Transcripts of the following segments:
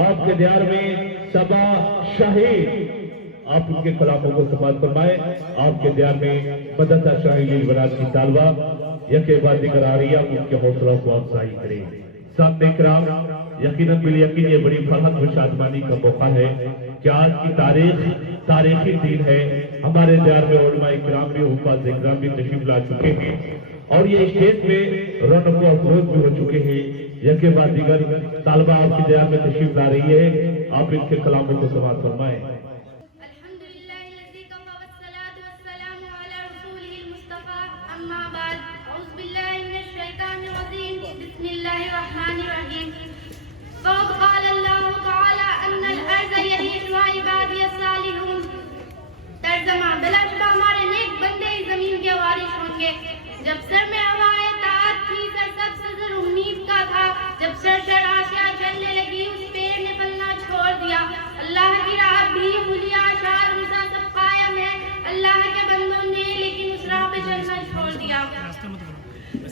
آپ کے دیار میں سبا شہید آپ ان کے خلافوں کو سماعت فرمائے. آپ کے دیار میں مدرسہ شاہی لیلبنات کی طالبہ یکے بعد دیگر آ رہی ہے. آپ ان کے حوصلوں کو افزائی کریں. سامنے کرام یقیناً بالیقین یہ بڑی فرحت و شادمانی کا موقع ہے کہ آج کی تاریخی دن ہے. ہمارے دیار میں علماء کرام بھی حفاظ اکرام بھی تشریف لا چکے ہیں اور یہ اسٹیج پہ رونق و افروز بھی ہو چکے ہیں. یکے بعد دیگر طالبہ آپ کی دیار میں تشریف لا رہی ہے. آپ ان کے کلاموں کو سماعت فرمائیں. ترجمہ بلا شبہ ہمارے نیک بندے اس زمین کے وارث ہوں گے. جب سر میں ہوائے طاعت تھی سر سب سے زر امید کا تھا. جب سر آشیا چلنے لگی اس پیڑ نے پلنا چھوڑ دیا. اللہ کی راہ بھی بھولیا اشار مسا سب قائم ہے. اللہ کے بندوں نے لیکن اس راہ پہ چلنا چھوڑ دیا.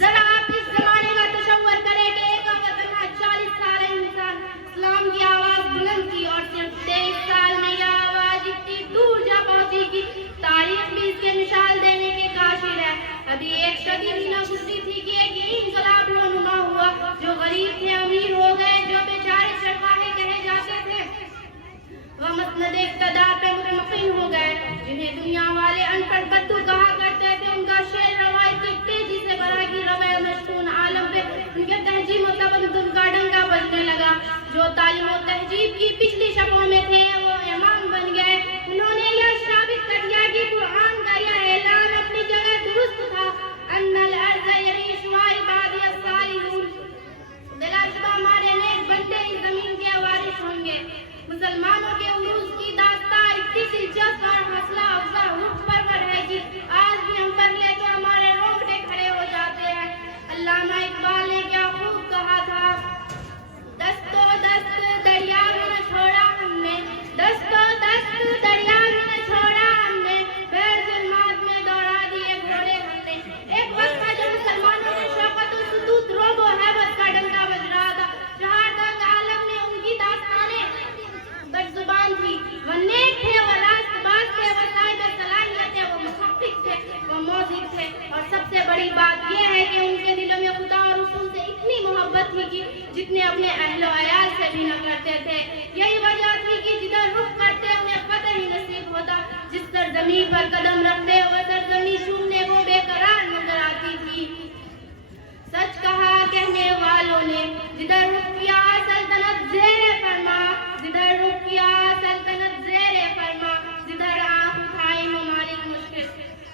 ذرا آپ اس زمانے کا تصور کریں کہ ایک وطن 40 سال انسان اسلام کی آواز بلند کی اور صرف 23 سال میں یہ آواز اتنی دور جا پہنچی کی تاریخ بھی اس کے مثال دینے کے قاصر ہے. ابھی ایک صدی بھی نہ گزری تھی کہ ایک انقلاب رونما ہوا. جو غریب تھے امیر ہو گئے, جو بیچارے سرخواہے کہے جاتے تھے وہ مسند اقتدار پہ مطمئن ہو گئے. جنہیں دنیا والے ان پڑھ بدو کہا کرتے تھے ان کا شعر روایت کی تیزی سے بڑھا کی روایہ مشتون عالم پہ ان کے تہذیب و تمدن کا ڈنگا بجنے لگا. جو تعلیم و تہذیب کی پچھلی شبوں میں تھے وہ امام بن گئے. انہوں نے یہ ثابت کر دیا کہ قرآن کا یہ اعلان اپنی جگہ درست تھا. ان الارض یریثها عبادی الصالحون. بلا شبہ ہمارے نیک بندے اس زمین کے وارث ہوں گے. مسلمانوں کے عروج کی داستان اتنی دلچسپ اور حوصلہ افزا روح پرور ہے کہ آج بھی ہم پڑھ لیں تو ہمارے رونگٹے کھڑے ہو جاتے ہیں. علامہ اقبال نے کیا خوب کہا تھا, دستو دست دریا میں نہ چھوڑا ہم نے, دستو دست دریا میں نہ چھوڑا ہم نے, بیر ظلمات میں دوڑا دیے گھوڑے ہم نے. ایک وقت تھا جو مسلمانوں میں شوقت و سطوت روب و حیبت کا ڈنکا بج رہا تھا. جہاں تک عالم میں ان کی داستانیں بر زبان تھی. وہ نیک تھے, وہ راست باز تھے, وہ صاحب صلاحیت تھے, وہ محقق تھے, وہ موزق تھے. اور سب سے بڑی بات یہ ہے کہ ان کے دلوں میں خدا اور رسول سے اتنی محبت تھی کہ جتنے اپنے اہل و عیال سے بھی نہ کرتے تھے. یہی وجہ تھی کہ جدھر رخ کرتے انہیں فتح ہی نصیب ہوتا. جس سرزمین پر قدم رکھتے وہ سرزمین چھونے کو بے قرار نظر آتی تھی. سچ کہا کہنے والوں نے, جدھر رخ کیا سلطنت زیر فرما, جدھر رخ کیا سلطنت زیر فرما, جدھر آنکھ اٹھائی ممالک مشکل.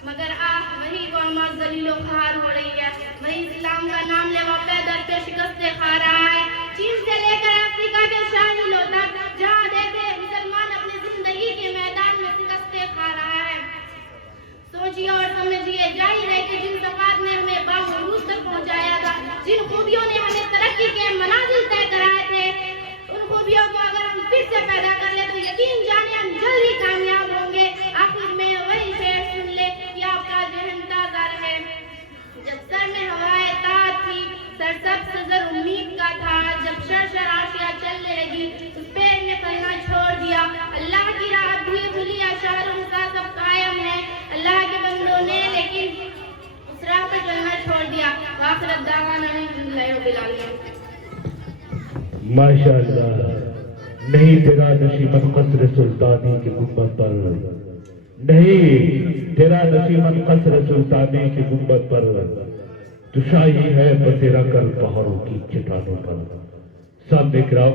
مگر وہی قوم ذلیل و خوار ہو رہی ہے. وہی اسلام کا نام لے وہ پیدر پہ شکست کھا رہا ہے. چین سے لے کر افریقہ کے ساحلوں تک جہاں دیکھے مسلمان اپنی زندگی کے میدان میں شکست کھا رہا ہے. سوچیے اور سمجھیے, ظاہر ہے کہ جن صفات نے ہمیں باعروج تک پہنچایا تھا, جن خوبیوں نے ہمیں ترقی کے منازل طے کرائے تھے, ان خوبیوں کو اگر ہم پھر سے پیدا کر لیں تو یقین جانے ہم جلد ہی کامیاب ہوں گے. آخر میں وہی شعر سن لے کہ آپ کا ذہن تازہ رہے. جب سر میں ہوائے طاعت تھی سر سب سے زر امید کا تھا. جب شر آشیا چلنے لگی اس پیڑ نے پلنا چھوڑ دیا. اللہ کی راہ بھی بھولی اشاروں کا سب قائم ہے. اللہ کے بندوں نے لیکن اس راہ پہ چلنا چھوڑ دیا. وآخر الدعوانا الحمدللہ رب العالمین. ماشاءاللہ, نہیں تیرا نشیمن قصر سلطانی کے گنبد پر, نہیں تیرا نشیمن قصر سلطانی کے گنبد پر, تو شاہی ہے بسیرا کر پہاڑوں کی چٹانوں پر. سامنے کرام